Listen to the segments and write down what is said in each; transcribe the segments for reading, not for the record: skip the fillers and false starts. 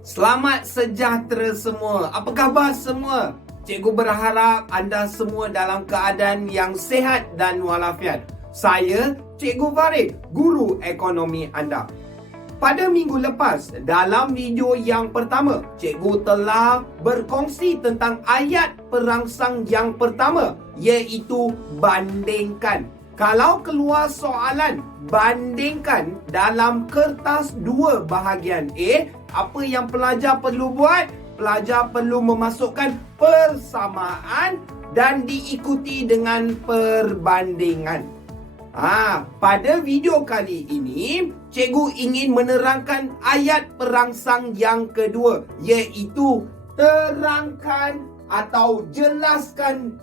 Selamat sejahtera semua. Apa khabar semua? Cikgu berharap anda semua dalam keadaan yang sihat dan walafiat. Saya, Cikgu Farid, guru ekonomi anda. Pada minggu lepas, dalam video yang pertama, cikgu telah berkongsi tentang ayat perangsang yang pertama, iaitu bandingkan. Kalau keluar soalan bandingkan dalam kertas 2 bahagian A, apa yang pelajar perlu buat? Pelajar perlu memasukkan persamaan dan diikuti dengan perbandingan. Pada video kali ini, cikgu ingin menerangkan ayat perangsang yang kedua, iaitu terangkan atau jelaskan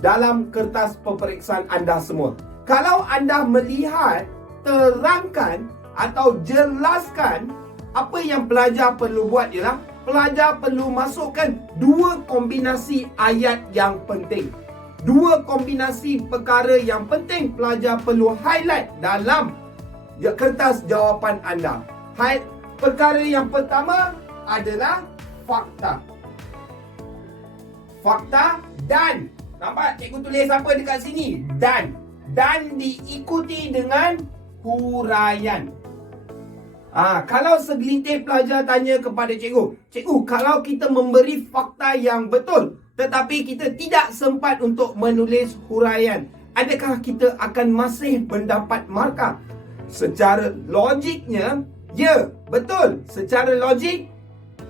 dalam kertas peperiksaan anda semua. Kalau anda melihat terangkan atau jelaskan, apa yang pelajar perlu buat ialah pelajar perlu masukkan 2 kombinasi ayat yang penting. 2 kombinasi perkara yang penting pelajar perlu highlight dalam kertas jawapan anda. Perkara yang pertama adalah fakta. Fakta dan, nampak cikgu tulis apa dekat sini? Dan diikuti dengan huraian. Kalau segelintir pelajar tanya kepada cikgu, kalau kita memberi fakta yang betul tetapi kita tidak sempat untuk menulis huraian, adakah kita akan masih mendapat markah? Secara logiknya, ya, betul. Secara logik,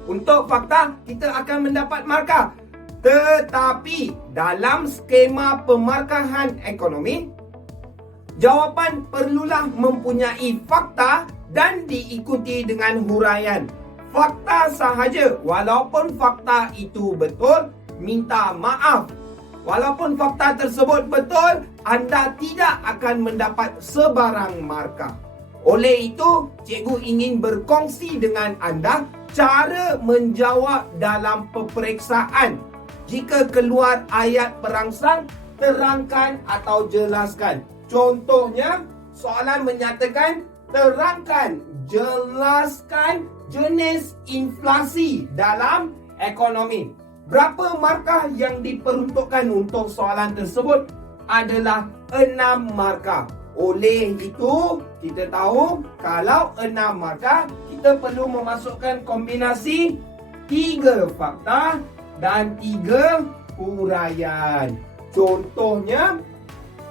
untuk fakta kita akan mendapat markah. Tetapi dalam skema pemarkahan ekonomi, jawapan perlulah mempunyai fakta dan diikuti dengan huraian. Fakta sahaja, walaupun fakta itu betul, minta maaf. Walaupun fakta tersebut betul, anda tidak akan mendapat sebarang markah. Oleh itu, cikgu ingin berkongsi dengan anda cara menjawab dalam peperiksaan. Jika keluar ayat perangsang, terangkan atau jelaskan. Contohnya, soalan menyatakan terangkan, jelaskan jenis inflasi dalam ekonomi. Berapa markah yang diperuntukkan untuk soalan tersebut? Adalah 6 markah. Oleh itu, kita tahu kalau 6 markah, kita perlu memasukkan kombinasi 3 fakta dan 3 huraian. Contohnya,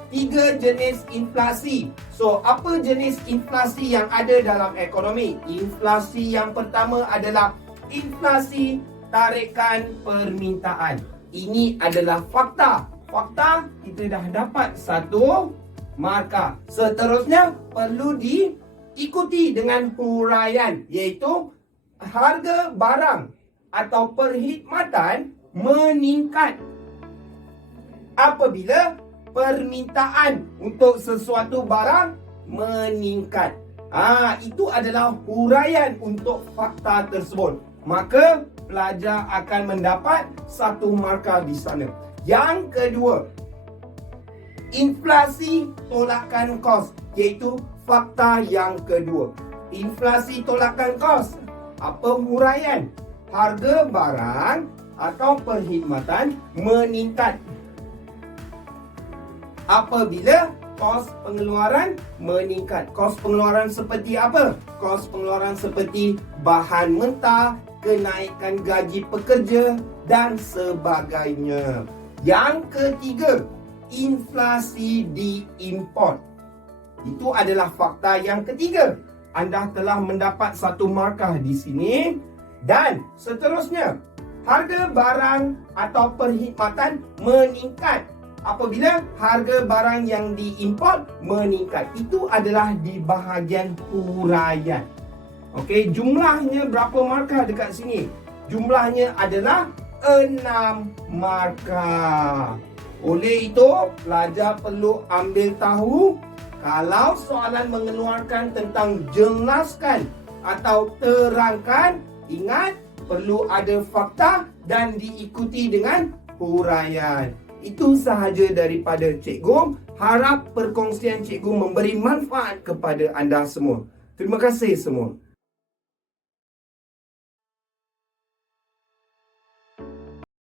3 jenis inflasi. So, apa jenis inflasi yang ada dalam ekonomi? Inflasi yang pertama adalah inflasi tarikan permintaan. Ini adalah fakta. Fakta, kita dah dapat 1 markah. Seterusnya, perlu diikuti dengan huraian, iaitu harga barang atau perkhidmatan meningkat apabila permintaan untuk sesuatu barang meningkat. Itu adalah huraian untuk fakta tersebut. Maka pelajar akan mendapat 1 markah di sana. Yang kedua, inflasi tolakan kos, iaitu fakta yang kedua. Inflasi tolakan kos, apa huraian? Harga barang atau perkhidmatan meningkat apabila kos pengeluaran meningkat. Kos pengeluaran seperti apa? Kos pengeluaran seperti bahan mentah, kenaikan gaji pekerja dan sebagainya. Yang ketiga, inflasi diimport. Itu adalah fakta yang ketiga. Anda telah mendapat 1 markah di sini. Dan seterusnya, harga barang atau perkhidmatan meningkat apabila harga barang yang diimport meningkat. Itu adalah di bahagian huraian. Okey, jumlahnya berapa markah dekat sini? Jumlahnya adalah 6 markah. Oleh itu, pelajar perlu ambil tahu kalau soalan mengeluarkan tentang jelaskan atau terangkan, ingat perlu ada fakta dan diikuti dengan huraian. Itu sahaja daripada cikgu. Harap perkongsian cikgu memberi manfaat kepada anda semua. Terima kasih semua.